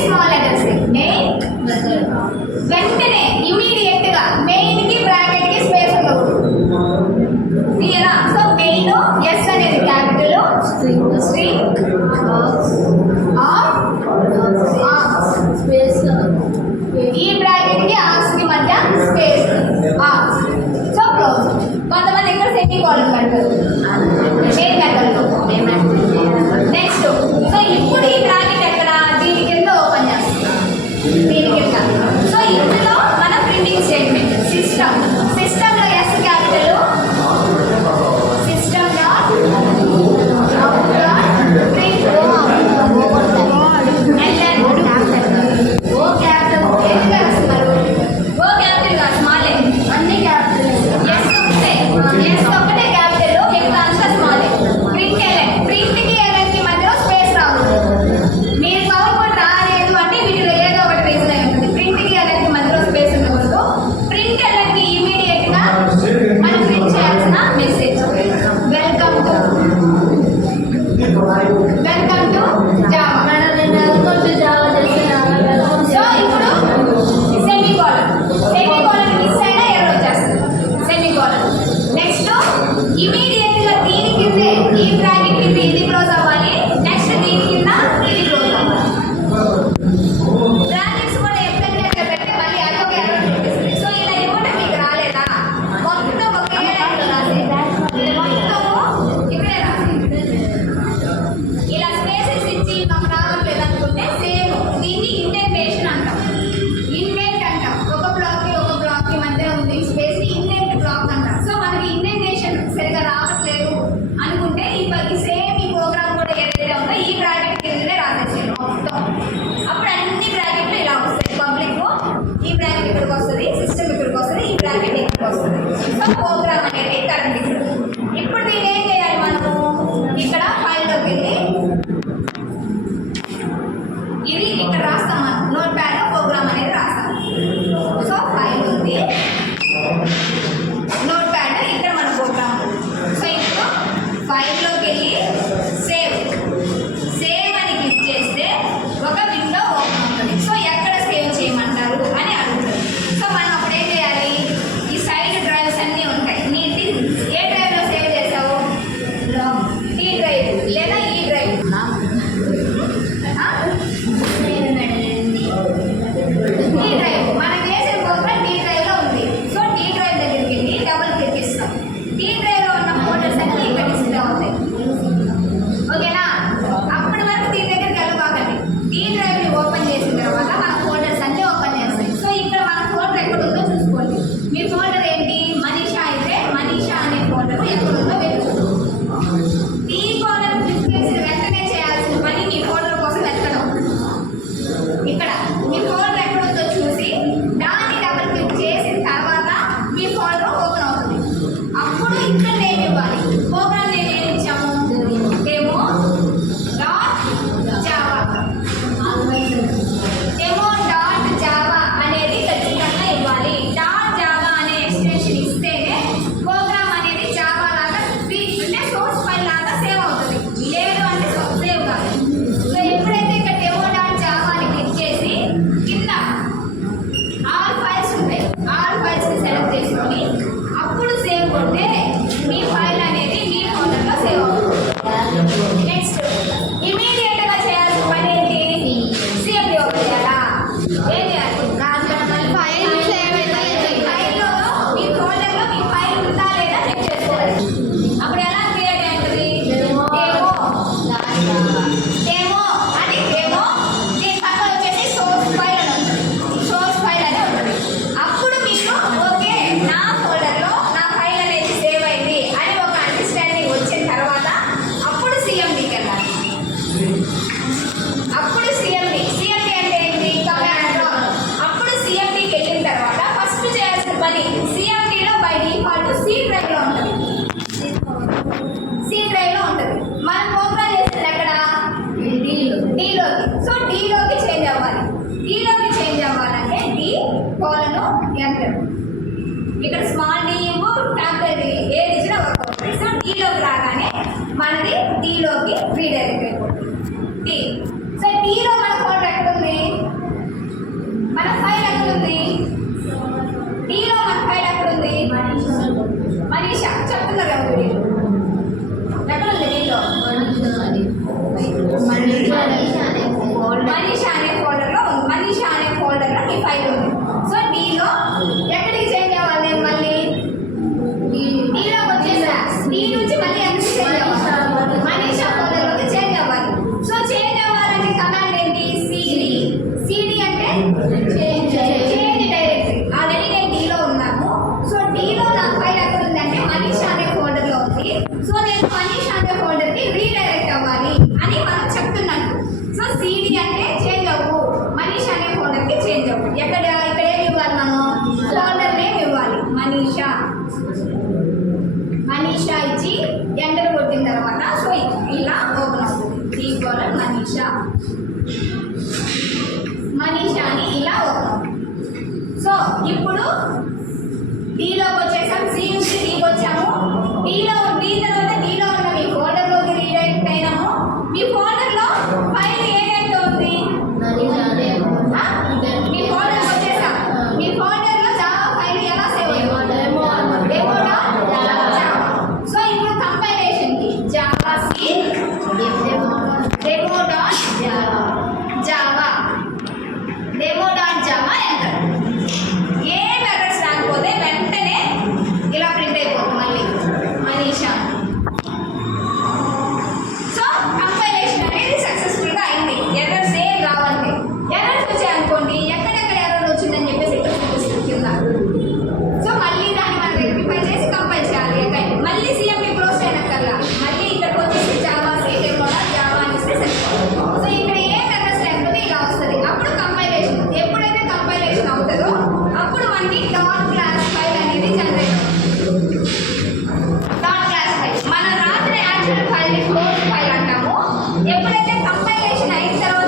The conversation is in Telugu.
స్మాల్ లెటర్స్ వెంటనే ఇమీడియట్ గా మెయిన్ కి బ్రాకెట్ కి స్పేస్ ఉండకూడదు. క్లియరా? సో మెయిన్ ఎస్ అనేది క్యాపిటల్, స్ట్రింగ్ స్పేస్, ఈ బ్రాకెట్ కి ఆర్స్ కి మధ్య స్పేస్ ఆర్. So close. కొంతమంది ఇక్కడ సెమీ కోలన్ పెడతారు మెయిన్ మెథడ్ లో. నెక్స్ట్ సో ఇప్పుడు ఈ బ్రాకెట్ ఎక్కడ? దీని కింద ఓపెన్ చేస్తాం, దీని కింద. సో ఇందులో మన ప్రింటింగ్ స్టేట్మెంట్ సిస్టమ్ లో yes capital, system dot out dot print ఓ క్యాపిటల్. ఏం రాస్తున్నారు? ఓ క్యాపిటల్ గా స్మాల్ అన్ని క్యాపిటల్. ఎస్ ఒక్కటే క్యాపిటల్, మిగతా అంతా స్మాల్. ప్రింట్ ఎలెన్, ప్రింట్ కి ఎలెన్ కి మధ్యలో స్పేస్ రాదు. మీరు పవర్పోయింట్ రాలేదు అంటే వీటిలో ఏదో ఒకటి రీజన్ అయి ఉంటుంది. ప్రింట్ కి ఎలెన్ కి మధ్యలో స్పేస్ ఉండకూడదు. ప్రింట్ ఎలెన్ కి ఇమీడియట్ గా మనం ప్రింట్ చేయాల్సిన message welcome to Java. So ఇప్పుడు సెమీకోలన్ మిస్ అయినా ఎర్రర్ వచ్చేస్తుంది. సెమీకోలన్. నెక్స్ట్ ఇమీడియట్ గా దీని కిందే ఈ బ్రాకెట్ కింద ఇది క్లోజ్ అవ్వాలి. నెక్స్ట్ దీని కింద ఇది క్లోజ్ అవ్వాలి. బ్రాకెట్స్ కూడా ఎప్పుడైనా పెడితే మళ్ళీ అదొక ఎర్రర్ చూపిస్తుంది. సో ఇలా ఇవ్వడం మీకు రాలేదా? మొత్తం ఒకే లైన్లో రాసే మొత్తం ఇక్కడే రాసి ఇలా స్పేసెస్ ఇచ్చి మాకు రావట్లేదు అనుకుంటే సేమ్ దీన్ని ఇండెంటేషన్ అంటాం. ఇండెంట్ అంటాం. ఒక బ్లాక్ కి మధ్య ఉంది స్పేస్ ని ఇండెంట్ బ్లాక్ అంటాం. సో మనకి ఇండెంటేషన్ సరిగా రావట్లేదు అనుకుంటే ఈ సేమ్ ఈ ప్రోగ్రామ్ కూడా ఏదైతే ఉందో ఈ బ్రాకెట్ కిందనే రాసేసాను మొత్తం. అప్పుడు అన్ని బ్రాకెట్లు ఇలా వస్తాయి. పబ్లిక్ ఈ బ్రాకెట్ ఇక్కడికి వస్తుంది, సిస్టమ్ ఇక్కడికి వస్తుంది, ఈ బ్రాకెట్ ఇక్కడికి వస్తుంది. సో ప్రోగ్రామ్ అనేది కరెంట్ ఇక్కడ. ఇప్పుడు దీన్ని ఏం చేయాలి మనము? ఇక్కడ ఫైల్లోకి వెళ్ళి ఇది ఇక్కడ రాస్తాం. మనం నోట్ ప్యాడ్ లో ప్రోగ్రామ్ అనేది రాస్తాం. సో ఫైల్ ఉంది, నోట్ ప్యాడ్ ఇక్కడ మన ప్రోగ్రామ్. సో ఇప్పుడు ఫైల్లోకి వెళ్ళి సేవ్ అని క్లిక్ చేస్తే ఒక విండో ఓపెన్ అవుతుంది. సో ఎక్కడ సేవ్ చేయమంటారు అని అడుగుతుంది. సో మనం అప్పుడు ఏం చేయాలి? ఈ సైడ్ డ్రైవ్స్ అన్నీ ఉంటాయి. నీటి ఏ డ్రైవ్ లో సేవ్ చేసావు? టీ డ్రైవ్ లేదా ఈ డ్రైవ్. టీ డ్రైవ్ మనం వేసే ప్రోగ్రామ్ టీ డ్రైవ్ లో ఉంది. సో టీ డ్రైవ్ దగ్గరికి వెళ్ళి డబుల్ క్లిక్ ఇస్తాం. టీ డ్రైవ్ లో ఉన్న ఫోల్డర్స్ అన్ని ఇక్కడ డిస్ప్లే అవుతాయి. మనది డీలోకి రీడైరెక్ట్ అయిపోతుంది. డి. సో డీలో మన ఫోల్డర్ ఎక్కడుంది? మన ఫైల్ ఎక్కడుంది? డీలో మన ఫైల్ ఎక్కడుంది? మనీషా చెప్తున్నారు కదా మీరు. ఎక్కడుంది డీలో? మనీషా అనే ఫోల్డర్లో ఉంది. మనీషా అనే ఫోల్డర్లో మీ ఫైల్ ఉంది. సో డీలో ఎక్కడికి చేంజ్ అవ్వాలి? నేను మళ్ళీ డీలోకి వచ్చేసా. డీ నుంచి మళ్ళీ ఎక్కడికి చేంజ్ అవ్వాలి? మనీషా ఫోల్డర్లోకి చేంజ్ అవ్వాలి. సో చేంజ్ అవ్వాలంటే కమాండ్ ఏంటి? సిడి. సిడి అంటే చేంజ్ డైరెక్టరీ. ఆల్రెడీ నేను డీలో ఉన్నాను. సో డీలో నా ఫైల్ ఎక్కడ ఉందంటే మనీషా అనే ఫోల్డర్లో ఉంది. సో నేను మనీషా అనే ఫోల్డర్కి రీడైరెక్ట్ అవ్వాలి అని మనం చెప్తున్నాను. సో సిడి అంటే చేంజ్ అవ్వు, మనీషా అనే ఫోల్డర్కి చేంజ్ అవ్వు. ఇక్కడ ఏమి ఇవ్వాలి? మనం ఫోల్డర్ నేమ్ ఇవ్వాలి. మనీషా ఇచ్చి ఎంటర్ కొట్టిన తర్వాత సో ఇలా ఓపెన్ అవుతుంది. ఈ ఫోల్డర్ మనీషా అని ఇలా ఓపెన్ అవుతుంది. సో ఇప్పుడు డీలోకి వచ్చేసాం. సి నుంచి డీకి వచ్చాము. డీ తర్వాత డీలో ఉన్న మీ ఫోల్డర్లోకి రీడైరెక్ట్ అయినాము. మీ ఫోల్డర్లో ఫైల్ ఏదైతే ఉంది మీ ఫోల్డర్ వచ్చేసాం. మీ ఫోల్డర్లో జావా ఫైల్ ఎలా సేవ్ అయ్యింది? డెమో.జావా. సో ఇప్పుడు కంపైలేషన్కి జావా సి డెమో.జావా ఎంటర్. ఏ మెథడ్స్ రాకపోతే వెంటనే ఇలా ప్రింట్ అయిపోతుంది మళ్ళీ మనీషా. సో కంపైలేషన్ అనేది సక్సెస్ఫుల్గా అయింది. ఎర్రర్స్ ఏం రావండి. ఎర్రర్స్ వచ్చాయనుకోండి, ఎక్కడెక్కడ ఎర్రర్ వచ్చిందని చెప్పేసి ఇక్కడ చూపిస్తుంది కింద. సో మళ్ళీ దాన్ని మనం రెక్టిఫై చేసి కంపైల్ చేయాలి. మళ్ళీ సిఎంపీ క్లోజ్ అయినక్కర్లా, మళ్ళీ ఇక్కడికి వచ్చేసి జావా సి డెమో.జావా అనేసి సరిపోతుంది. సో ఇక్కడ ఏం ఎర్రర్స్ లేకపోతే ఇలా వస్తుంది. అప్పుడు కంపైలేషన్ ఎప్పుడైతే కంపైలేషన్ అవుతుందో అప్పుడు మనకి డాట్ క్లాస్ ఫైల్ అనేది జనరేట్ అవుతుంది. డాట్ క్లాస్ ఫైల్ మనం రాసిన యాక్చువల్ ఫైల్ ని సోర్స్ ఫైల్ అంటాము. ఎప్పుడైతే కంపైలేషన్ అయిన తర్వాత